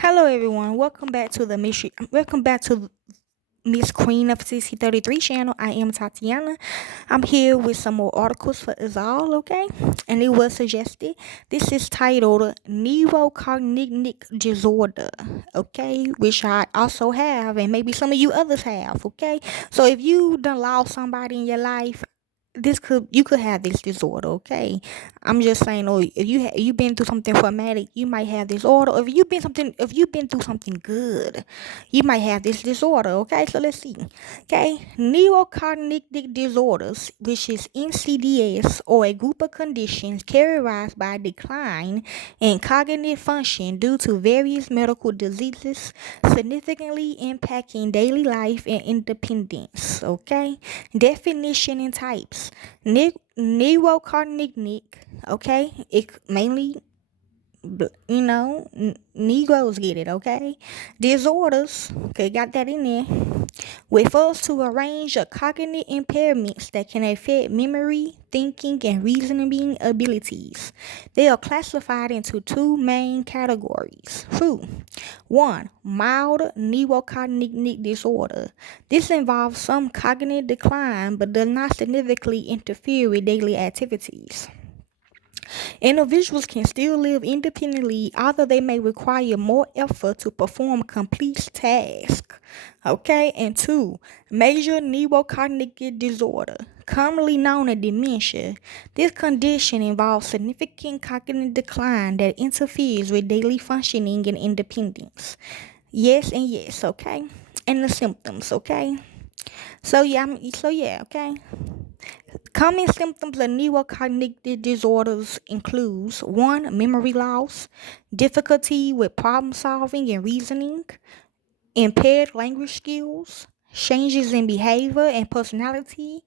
Hello, everyone. Welcome back to Miss Queen Nefertiti 33 channel. I am Tatiana. I'm here with some more articles for us all. Okay, and it was suggested. This is titled Neurocognitive Disorder. Okay, which I also have, and maybe some of you others have. Okay, so if you done lost somebody in your life, you could have this disorder. Okay, I'm just saying, or if you been through something traumatic, you might have this disorder. Or if you've been through something good, you might have this disorder. Okay, so let's see. Okay, neurocognitive disorders, which is NCDs, or a group of conditions characterized by a decline in cognitive function due to various medical diseases, significantly impacting daily life and independence. Okay, definition and types. Neurocognitive, okay, it mainly, Negroes get it, okay? Disorders, okay, got that in there, refers to a range of cognitive impairments that can affect memory, thinking, and reasoning abilities. They are classified into two main categories. Two. One, mild neurocognitive disorder. This involves some cognitive decline but does not significantly interfere with daily activities. Individuals can still live independently, although they may require more effort to perform complex tasks. Okay, and two, major neurocognitive disorder, commonly known as dementia. This condition involves significant cognitive decline that interferes with daily functioning and independence. Yes, and yes, okay, and the symptoms, okay. Okay. Common symptoms of neurocognitive disorders includes one, memory loss, difficulty with problem solving and reasoning, impaired language skills, changes in behavior and personality,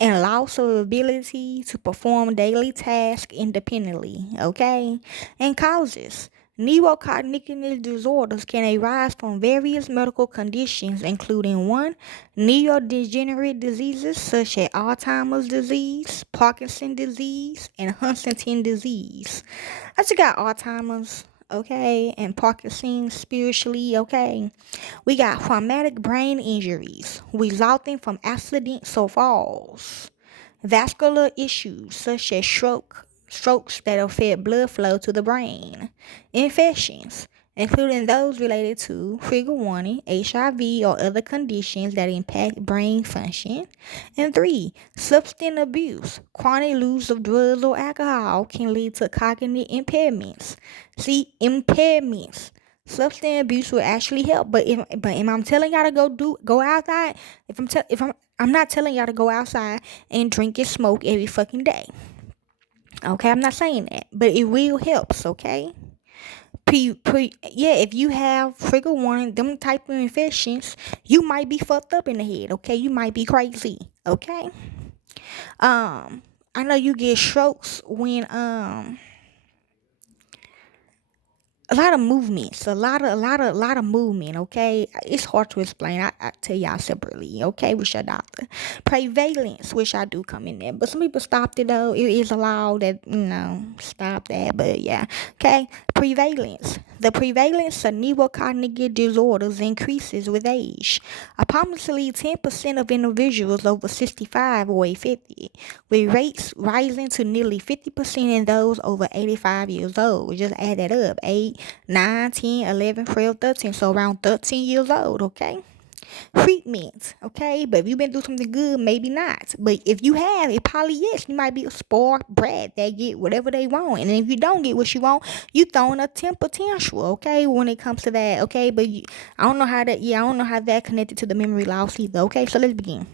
and loss of ability to perform daily tasks independently. Okay? And causes. Neurocognitive disorders can arise from various medical conditions, including one, neurodegenerative diseases such as Alzheimer's disease, Parkinson's disease, and Huntington disease. I just got Alzheimer's, okay, and Parkinson's spiritually, okay. We got traumatic brain injuries resulting from accidents or falls, vascular issues such as strokes that affect blood flow to the brain, infections, including those related to trigger warning, HIV, or other conditions that impact brain function. And three, substance abuse. Chronic use of drugs or alcohol can lead to cognitive impairments. See, impairments. Substance abuse will actually help, but if I'm telling y'all to go outside, I'm not telling y'all to go outside and drink and smoke every fucking day. Okay, I'm not saying that, but it will helps. Okay, if you have trigger warning, them type of infections, you might be fucked up in the head. Okay, you might be crazy. Okay, I know you get strokes when a lot of movements, a lot of movement. Okay, it's hard to explain. I tell y'all separately. Okay, with your doctor. Prevalence, which I do come in there, but some people stopped it though. It is allowed that stop that, but yeah. Okay, prevalence. The prevalence of neurocognitive disorders increases with age. Approximately 10% of individuals over 65 or 50, with rates rising to nearly 50% in those over 85 years old. Just add that up. 8, 9, 10, 11, 12, 13. So around 13 years old, okay? Treatment, okay? But if you've been through something good, maybe not. But if you have, it probably is. You might be a spoiled brat that get whatever they want. And if you don't get what you want, you throwing a potential, okay? When it comes to that, okay? But I don't know how that connected to the memory loss either, okay? So let's begin.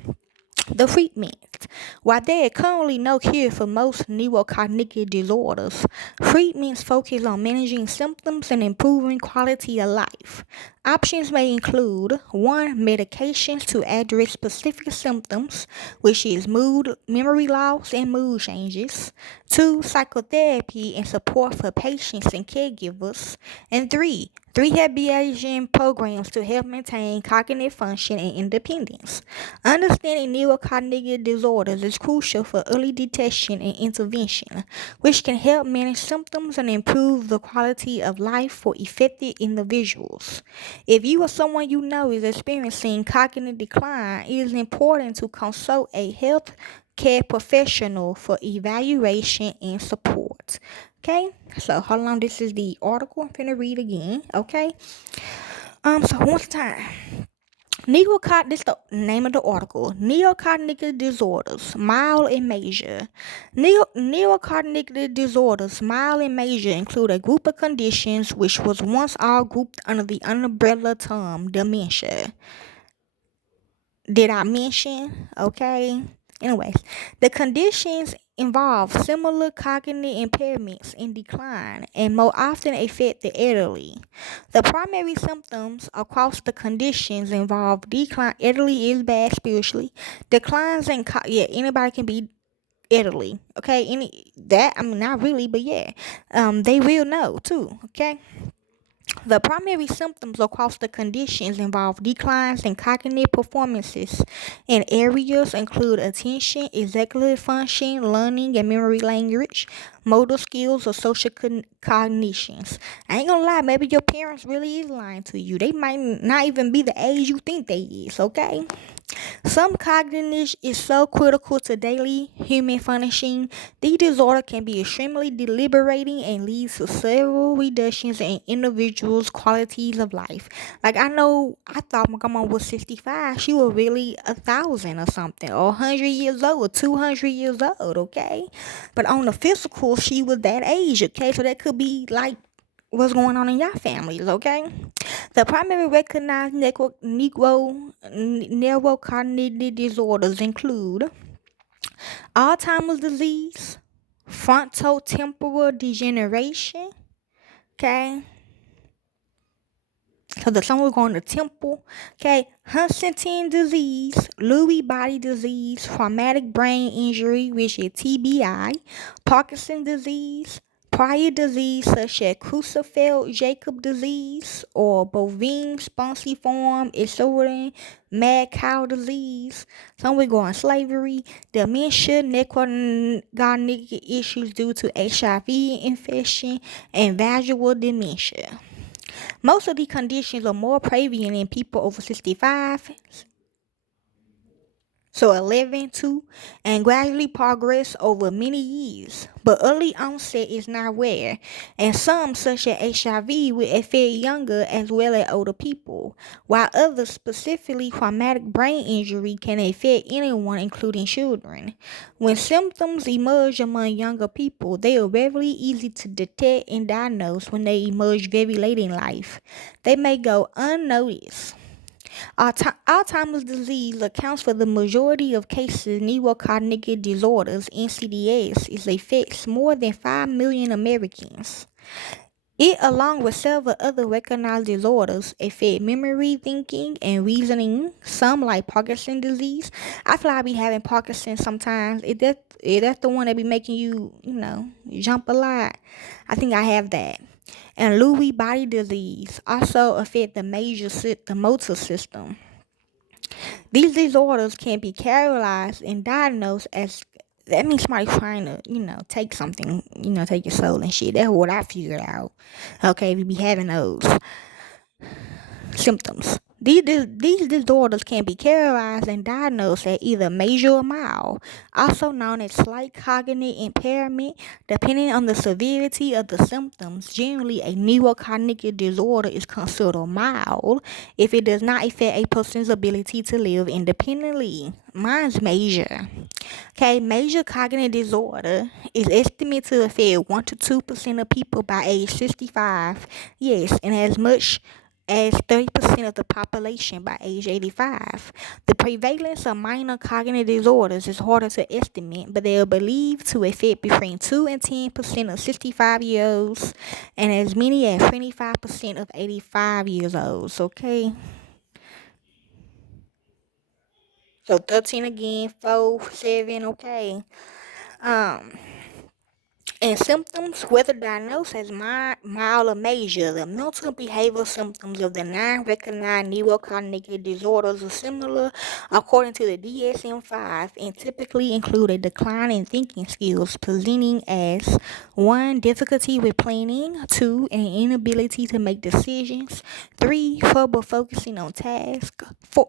The treatment. While there is currently no cure for most neurocognitive disorders, treatments focus on managing symptoms and improving quality of life. Options may include 1. Medications to address specific symptoms, which is mood, memory loss, and mood changes. 2. Psychotherapy and support for patients and caregivers. And 3. Rehabilitation programs to help maintain cognitive function and independence. Understanding neurocognitive disorders is crucial for early detection and intervention, which can help manage symptoms and improve the quality of life for affected individuals. If you or someone you know is experiencing cognitive decline, it is important to consult a health care professional for evaluation and support. Okay, so hold on, this is the article. I'm gonna read again. Okay, so one time. This is the name of the article. Neurocognitive disorders, mild and major. Neurocognitive disorders, mild and major, include a group of conditions which was once all grouped under the umbrella term dementia. Did I mention? Okay. Anyways, the conditions involve similar cognitive impairments in decline and more often affect the elderly. The primary symptoms across the conditions involve decline. Elderly is bad spiritually. Declines in anybody can be elderly. Okay, not really, but yeah, they will know too. Okay. The primary symptoms across the conditions involve declines in cognitive performances in areas include attention, executive function, learning and memory language, motor skills, or social cognitions. I ain't gonna lie, maybe your parents really is lying to you. They might not even be the age you think they is, okay? Some cognition is so critical to daily human functioning, the disorder can be extremely deliberating and leads to several reductions in individuals' qualities of life. Like I thought my grandma was 65. She was really 1,000 or something, or 100 years old, or 200 years old. Okay, but on the physical, she was that age. Okay, so that could be like what's going on in your families. Okay. The primary recognized neurocognitive disorders include Alzheimer's disease, frontotemporal degeneration, okay? So the sun will go on the temple, okay? Huntington disease, Lewy body disease, traumatic brain injury, which is TBI, Parkinson disease, prior disease such as Creutzfeldt-Jakob disease or bovine spongiform disorder, mad cow disease. Some will go on slavery, dementia, neurocognitive issues due to HIV infection, and vaginal dementia. Most of these conditions are more prevalent in people over 65, so 11 2, and gradually progress over many years. But early onset is not rare, and some, such as HIV, will affect younger as well as older people, while others, specifically traumatic brain injury, can affect anyone, including children. When symptoms emerge among younger people, they are very easy to detect and diagnose when they emerge very late in life. They may go unnoticed. Alzheimer's disease accounts for the majority of cases. Neurocognitive disorders (NCDs) affects more than 5 million Americans. It, along with several other recognized disorders, affect memory, thinking, and reasoning. Some, like Parkinson's disease. I feel like I be having Parkinson's sometimes. Is that the one that be making you, jump a lot? I think I have that. And Lewy body disease also affect the motor system. These disorders can be categorized and diagnosed as that means somebody trying to, take something, take your soul and shit. That's what I figured out. Okay, we be having those symptoms. These disorders can be categorized and diagnosed as either major or mild, also known as slight cognitive impairment, depending on the severity of the symptoms. Generally, a neurocognitive disorder is considered mild if it does not affect a person's ability to live independently. Mine's major. Okay, major cognitive disorder is estimated to affect 1 to 2% of people by age 65. Yes, and as much as 30% of the population by age 85. The prevalence of minor cognitive disorders is harder to estimate, but they are believed to affect between 2 and 10% of 65-year-olds and as many as 25% of 85 years olds, okay? So 13 again, 4, 7, okay? Um, And symptoms, whether diagnosed as mild or major, the mental and behavioral symptoms of the non-recognized neurocognitive disorders are similar according to the DSM-5 and typically include a decline in thinking skills presenting as 1. Difficulty with planning, 2. An inability to make decisions, 3. Trouble focusing on tasks, 4.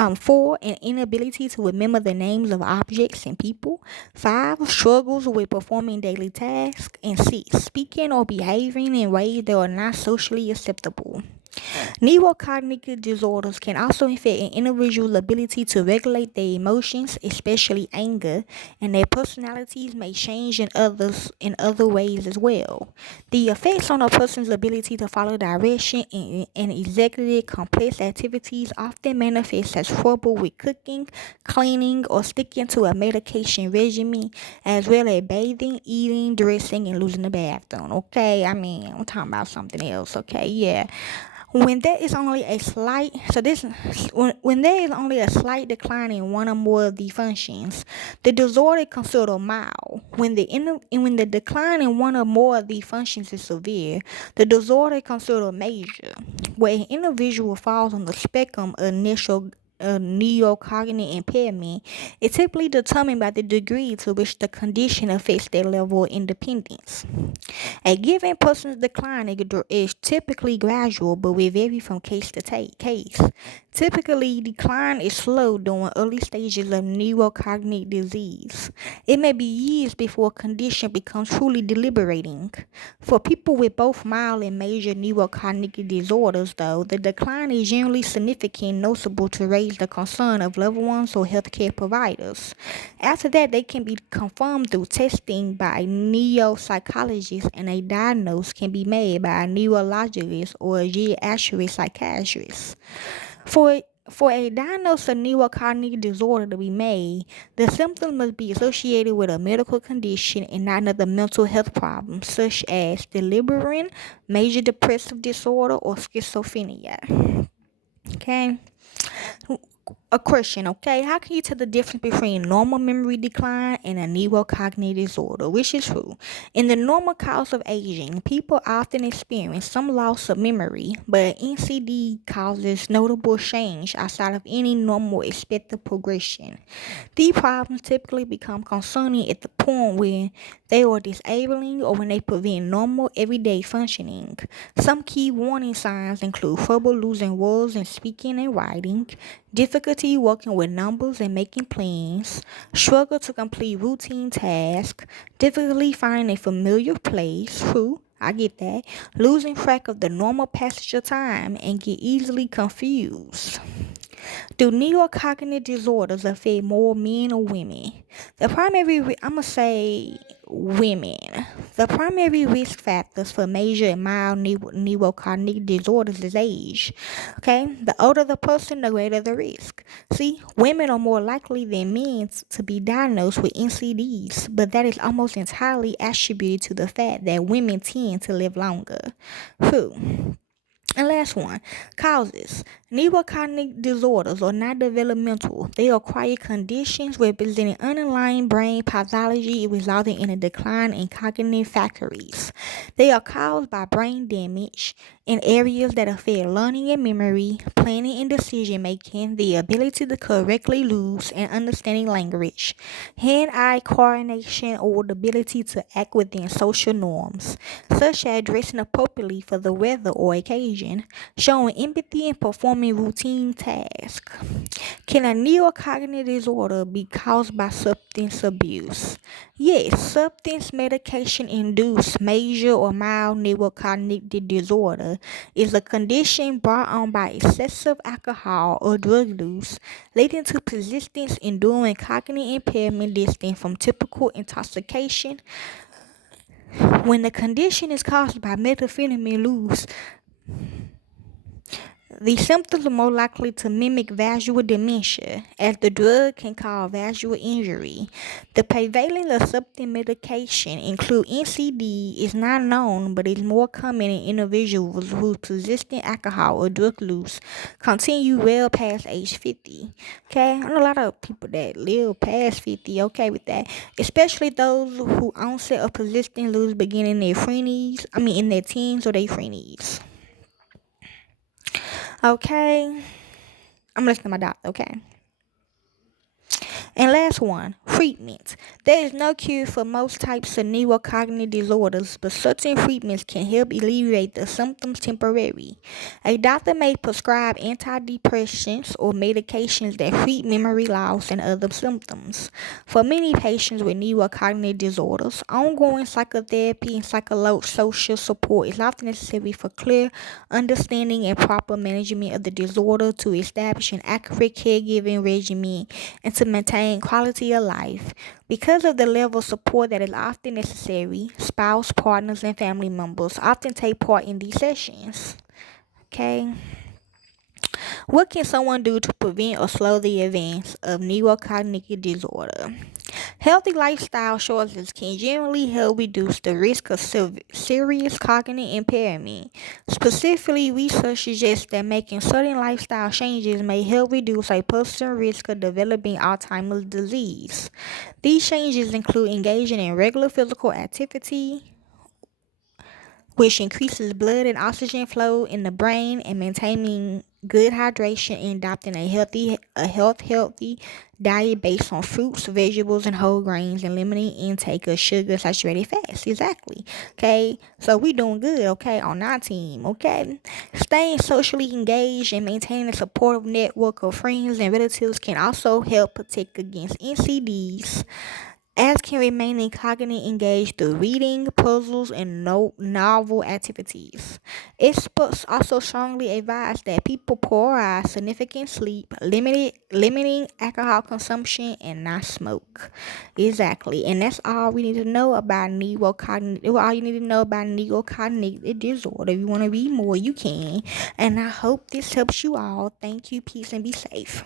An inability to remember the names of objects and people. 5. Struggles with performing daily tasks. And 6. Speaking or behaving in ways that are not socially acceptable. Neurocognitive disorders can also affect an individual's ability to regulate their emotions, especially anger, and their personalities may change in other ways as well. The effects on a person's ability to follow direction and execute complex activities often manifest as trouble with cooking, cleaning, or sticking to a medication regimen, as well as bathing, eating, dressing, and losing the bathroom. Okay, I'm talking about something else. Okay, yeah. When there is only a slight so this when there is only a slight decline in one or more of the functions, the disorder is considered mild. When the decline in one or more of the functions is severe, the disorder is considered major. Where an individual falls on the spectrum of initial neurocognitive impairment is typically determined by the degree to which the condition affects their level of independence. A given person's decline is typically gradual but will vary from case to case. Typically, decline is slow during early stages of neurocognitive disease. It may be years before a condition becomes truly debilitating. For people with both mild and major neurocognitive disorders, though, the decline is generally significant and noticeable to raise the concern of loved ones or healthcare providers. After that, they can be confirmed through testing by a neuropsychologist, and a diagnosis can be made by a neurologist or a geriatric psychiatrist. For a diagnosis of neurocognitive disorder to be made, the symptoms must be associated with a medical condition and not another mental health problem, such as delirium, major depressive disorder, or schizophrenia. Okay? A question, okay? How can you tell the difference between normal memory decline and a neurocognitive disorder? Which is true. In the normal course of aging, people often experience some loss of memory, but NCD causes notable change outside of any normal expected progression. These problems typically become concerning at the point when they are disabling or when they prevent normal everyday functioning. Some key warning signs include trouble losing words and speaking and writing, difficulty working with numbers and making plans, struggle to complete routine tasks, difficulty finding a familiar place, I get that, losing track of the normal passage of time and get easily confused. Do neurocognitive disorders affect more men or women? I'm going to say women. The primary risk factors for major and mild neurocognitive disorders is age. Okay? The older the person, the greater the risk. See, women are more likely than men to be diagnosed with NCDs, but that is almost entirely attributed to the fact that women tend to live longer. And last one, causes. Neurocognitive disorders are not developmental. They are acquired conditions representing underlying brain pathology resulting in a decline in cognitive faculties. They are caused by brain damage in areas that affect learning and memory, planning and decision making, the ability to correctly use and understanding language, hand-eye coordination, or the ability to act within social norms, such as dressing appropriately for the weather or occasion, showing empathy and performing routine tasks. Can a neurocognitive disorder be caused by substance abuse? Yes, substance medication induced major or mild neurocognitive disorder is a condition brought on by excessive alcohol or drug use, leading to persistent enduring cognitive impairment distinct from typical intoxication. When the condition is caused by methamphetamine use, The symptoms are more likely to mimic visual dementia, as the drug can cause visual injury. The prevailing accepted medication, including NCD, is not known but is more common in individuals whose persistent alcohol or drug use continue well past age 50. Okay, I know a lot of people that live past 50, okay with that, especially those who onset of persistent use begin in their in their teens or their 20s. Okay, I'm listening to my doctor, okay? And last one, treatment. There is no cure for most types of neurocognitive disorders, but certain treatments can help alleviate the symptoms temporarily. A doctor may prescribe antidepressants or medications that treat memory loss and other symptoms. For many patients with neurocognitive disorders, ongoing psychotherapy and psychosocial support is often necessary for clear understanding and proper management of the disorder, to establish an accurate caregiving regimen, and to maintain quality of life. Because of the level of support that is often necessary, spouse, partners, and family members often take part in these sessions. Okay. What can someone do to prevent or slow the advance of neurocognitive disorder? Healthy lifestyle choices can generally help reduce the risk of serious cognitive impairment. Specifically, research suggests that making certain lifestyle changes may help reduce a person's risk of developing Alzheimer's disease. These changes include engaging in regular physical activity, which increases blood and oxygen flow in the brain, and maintaining good hydration, and adopting a healthy diet based on fruits, vegetables, and whole grains, and limiting intake of sugar, saturated fats. Exactly. Okay, so we doing good, okay, on our team, okay? Staying socially engaged and maintaining a supportive network of friends and relatives can also help protect against NCDs, as can remaining cognitively engaged through reading, puzzles, and novel activities. Experts also strongly advise that people prioritize significant sleep, limiting alcohol consumption, and not smoke. Exactly, and that's all we need to know about neurocognitive. All you need to know about neurocognitive disorder. If you want to read more, you can. And I hope this helps you all. Thank you, peace, and be safe.